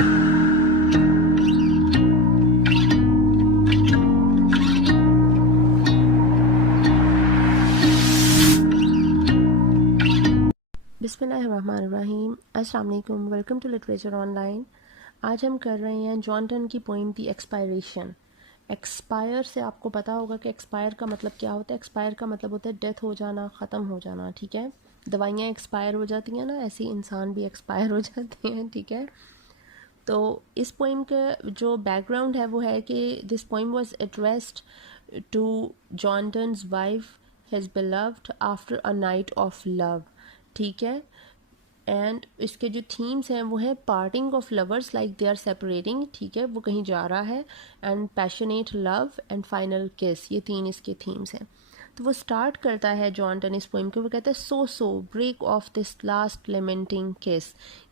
बिस्मिल्लाहिर्रहमानिर्रहीम। अस्सलाम वालेकुम। Welcome to literature online. आज हम कर रहे हैं जॉन डन की पोइम दी एक्सपायरेशन। एक्सपायर से आपको पता होगा कि एक्सपायर का मतलब क्या होता है। एक्सपायर का मतलब होता है डेथ हो जाना, ख़त्म हो जाना। ठीक है, दवाइयाँ एक्सपायर हो जाती हैं ना, ऐसे ही इंसान भी एक्सपायर हो जाते हैं। ठीक है, तो इस पोइम का जो बैकग्राउंड है वो है कि this poem was addressed to John Donne's wife his beloved after a night of love. ठीक है, एंड इसके जो थीम्स हैं वो है parting of lovers like they are separating. ठीक है, वो कहीं जा रहा है, and passionate love and final kiss, ये तीन इसके थीम्स हैं। तो वो स्टार्ट करता है जॉन डन इस पोइम को, वो कहता है so break off this last lamenting kiss,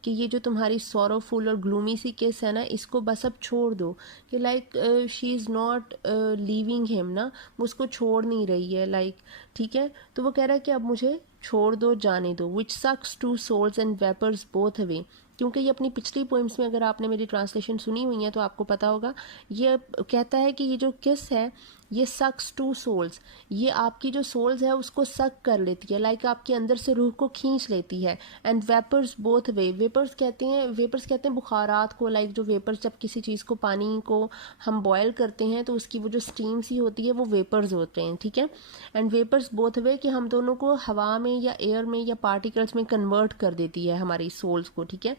कि ये जो तुम्हारी सॉरोफुल और ग्लूमी सी किस है ना, इसको बस अब छोड़ दो। कि like she is not leaving him ना, वो उसको छोड़ नहीं रही है लाइक। ठीक है, तो वो कह रहा है कि अब मुझे छोड़ दो, जाने दो। Which sucks two souls and vapours both away, क्योंकि ये अपनी पिछली पोइम्स में अगर आपने मेरी ट्रांसलेशन सुनी हुई है तो आपको पता होगा, ये कहता है कि ये जो किस है ये सक्स टू सोल्स, ये आपकी जो सोल्स है उसको सक कर लेती है, लाइक आपके अंदर से रूह को खींच लेती है। And vapours both way, vapours कहते हैं बुखारात को, लाइक जो वेपर्स, जब किसी चीज़ को, पानी को हम बॉयल करते हैं तो उसकी वो जो स्टीम सी होती है वो वेपर्स होते हैं। ठीक है, एंड वेपर्स बोथ वे, कि हम दोनों को हवा में या एयर में या पार्टिकल्स में कन्वर्ट कर देती है हमारी सोल्स को। ठीक है,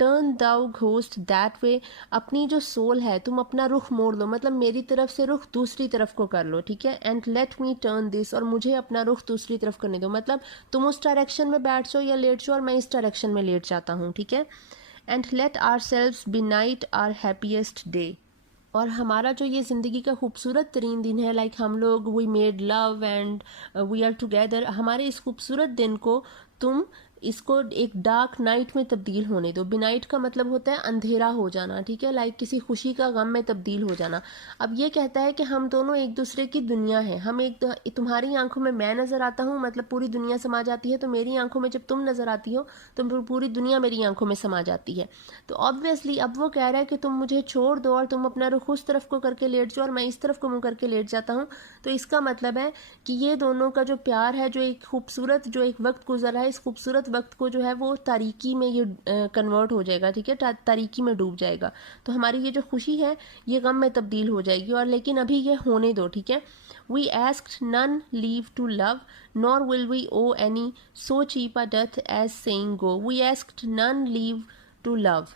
turn thou ghost that way, अपनी जो सोल है तुम अपना रुख मोड़ लो, मतलब मेरी तरफ से रुख दूसरी तरफ को कर लो। ठीक है, and let me turn this, और मुझे अपना रुख दूसरी तरफ करने दो, मतलब तुम उस डायरेक्शन में बैठ जाओ या लेट जाओ और मैं इस डायरेक्शन में लेट जाता हूँ। ठीक है, and let our selves be night our happiest day, और हमारा जो ये ज़िंदगी का खूबसूरत तरीन दिन है, लाइक हम लोग we made love and we are together, हमारे इस खूबसूरत दिन को तुम इसको एक डार्क नाइट में तब्दील होने दो। बिनाइट का मतलब होता है अंधेरा हो जाना। ठीक है, लाइक किसी खुशी का गम में तब्दील हो जाना। अब ये कहता है कि हम दोनों एक दूसरे की दुनिया है, हम एक, तुम्हारी आंखों में मैं नज़र आता हूँ, मतलब पूरी दुनिया समा जाती है, तो मेरी आंखों में जब तुम नज़र आती हो तो पूरी दुनिया मेरी आंखों में समा जाती है। तो ऑब्वियसली अब वो कह रहा है कि तुम मुझे छोड़ दो और तुम अपना रुख उस तरफ को करके लेट जाओ और मैं इस तरफ को मुँह करके लेट जाता हूँ। तो इसका मतलब है कि ये दोनों का जो प्यार है, जो एक खूबसूरत, जो एक वक्त गुजरा है, इस खूबसूरत वक्त को जो है वो तारीकी में ये कन्वर्ट हो जाएगा। ठीक है, तारीकी में डूब जाएगा, तो हमारी ये जो खुशी है ये गम में तब्दील हो जाएगी। और लेकिन अभी ये होने दो। ठीक है, we asked none leave to love nor will we owe any so cheap a death as saying go. We asked none leave to love,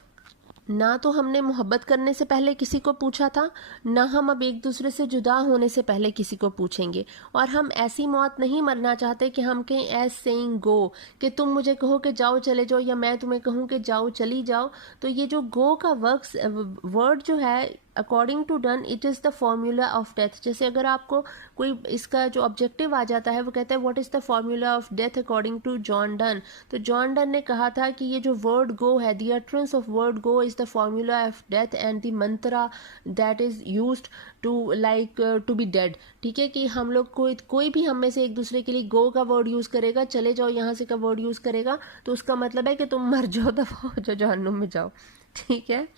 ना तो हमने मोहब्बत करने से पहले किसी को पूछा था, ना हम अब एक दूसरे से जुदा होने से पहले किसी को पूछेंगे। और हम ऐसी मौत नहीं मरना चाहते कि हम कहें एज सेइंग गो, कि तुम मुझे कहो कि जाओ चले जाओ या मैं तुम्हें कहूँ कि जाओ चली जाओ। तो ये जो गो का वर्ड जो है, according to Donne it is the formula of death. जैसे अगर आपको कोई इसका जो ऑब्जेक्टिव आ जाता है, वो कहता है what is the formula of death according to John Donne, तो जॉन डन ने कहा था कि ये जो वर्ड गो है, the utterance of word go is the formula of death and the mantra that is used to like to be dead. ठीक है, कि हम लोग कोई भी हम में से एक दूसरे के लिए गो का वर्ड यूज़ करेगा, चले जाओ यहाँ से का वर्ड यूज़ करेगा, तो उसका मतलब है कि तुम मर जाओ, दफा हो जाओ, जहन्नुम में जाओ। ठीक है,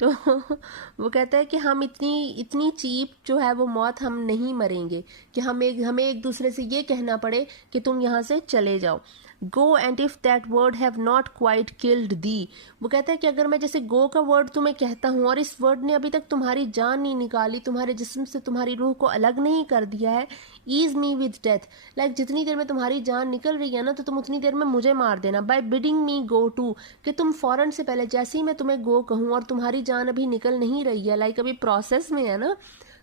तो वो कहता है कि हम इतनी चीप जो है वो मौत हम नहीं मरेंगे कि हमें एक दूसरे से ये कहना पड़े कि तुम यहाँ से चले जाओ। Go and if that word have not quite killed thee, वो कहता है कि अगर मैं जैसे गो का वर्ड तुम्हें कहता हूँ और इस वर्ड ने अभी तक तुम्हारी जान नहीं निकाली, तुम्हारे जिस्म से तुम्हारी रूह को अलग नहीं कर दिया है, ease me with death, like जितनी देर में तुम्हारी जान निकल रही है ना, तो तुम उतनी देर में मुझे मार देना। By bidding me go to, कि तुम फौरन से पहले, जैसे ही मैं तुम्हें गो कहूँ और तुम्हारी जान अभी निकल नहीं रही है, लाइक अभी प्रोसेस में है ना,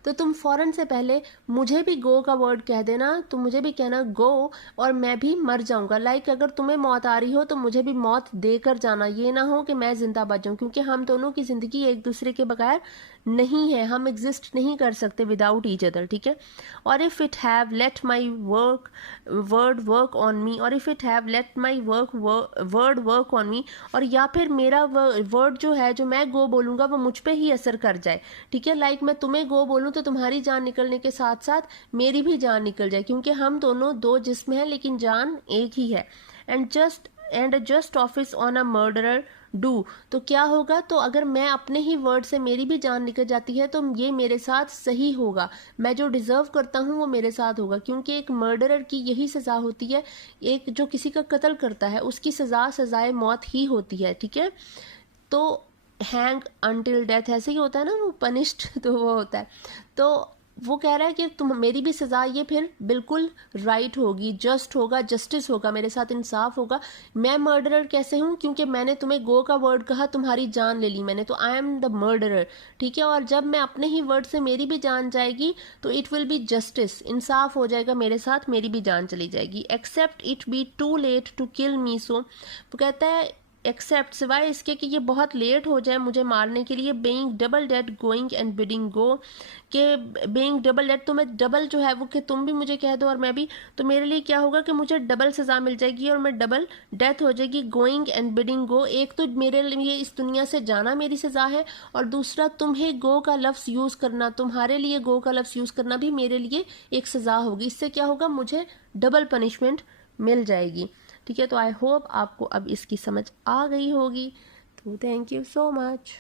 तो तुम फौरन से पहले मुझे भी गो का वर्ड कह देना, तुम मुझे भी कहना गो, और मैं भी मर जाऊंगा। लाइक अगर तुम्हें मौत आ रही हो तो मुझे भी मौत देकर जाना, ये ना हो कि मैं जिंदा बच जाऊं, क्योंकि हम दोनों की जिंदगी एक दूसरे के बगैर नहीं है, हम एग्जिस्ट नहीं कर सकते विदाउट ईच अदर। ठीक है, और if it have let my word work on me, और if it have let my word work on me, और या फिर मेरा वर्ड जो है, जो मैं गो बोलूंगा वो मुझ पे ही असर कर जाए। ठीक है, लाइक मैं तुम्हें गो बोलूं तो तुम्हारी जान निकलने के साथ साथ मेरी भी जान निकल जाए, क्योंकि हम दोनों दो जिस्म हैं लेकिन जान एक ही है। And just and a just office on a murderer do, तो क्या होगा, तो अगर मैं अपने ही वर्ड से मेरी भी जान निकल जाती है तो ये मेरे साथ सही होगा, मैं जो डिजर्व करता हूँ वो मेरे साथ होगा, क्योंकि एक मर्डरर की यही सजा होती है, एक जो किसी का कत्ल करता है उसकी सजा सजाए मौत ही होती है, ठीक है। तो हैंग अनटिल डेथ ऐसे ही होता है ना, वो पनिश्ड तो वो होता है, तो वो कह रहा है कि तुम मेरी भी सजा ये फिर बिल्कुल राइट होगी, जस्ट होगा, जस्टिस होगा, मेरे साथ इंसाफ होगा। मैं मर्डरर कैसे हूँ, क्योंकि मैंने तुम्हें गो का वर्ड कहा, तुम्हारी जान ले ली मैंने, तो आई एम द मर्डरर, ठीक है। और जब मैं अपने ही वर्ड से मेरी भी जान जाएगी तो इट विल बी जस्टिस, इंसाफ हो जाएगा मेरे साथ, मेरी भी जान चली जाएगी। Except it be too late to kill me, so वो कहता है एक्सेप्ट सिवाय इसके कि ये बहुत लेट हो जाए मुझे मारने के लिए, being double dead going and bidding go, कि बेइंग डबल डेड, तो मैं डबल जो है वो कि तुम भी मुझे कह दो और मैं भी, तो मेरे लिए क्या होगा कि मुझे डबल सजा मिल जाएगी और मैं डबल डेथ हो जाएगी। गोइंग एंड बिडिंग गो, एक तो मेरे लिए इस दुनिया से जाना मेरी सजा है, और दूसरा तुम्हें गो का लफ्ज़ यूज़ करना, तुम्हारे लिए गो का लफ्ज़ यूज़ करना भी मेरे लिए एक सज़ा होगी। इससे क्या होगा, मुझे डबल पनिशमेंट मिल जाएगी, ठीक है। तो आई होप आपको अब इसकी समझ आ गई होगी, तो थैंक यू सो मच।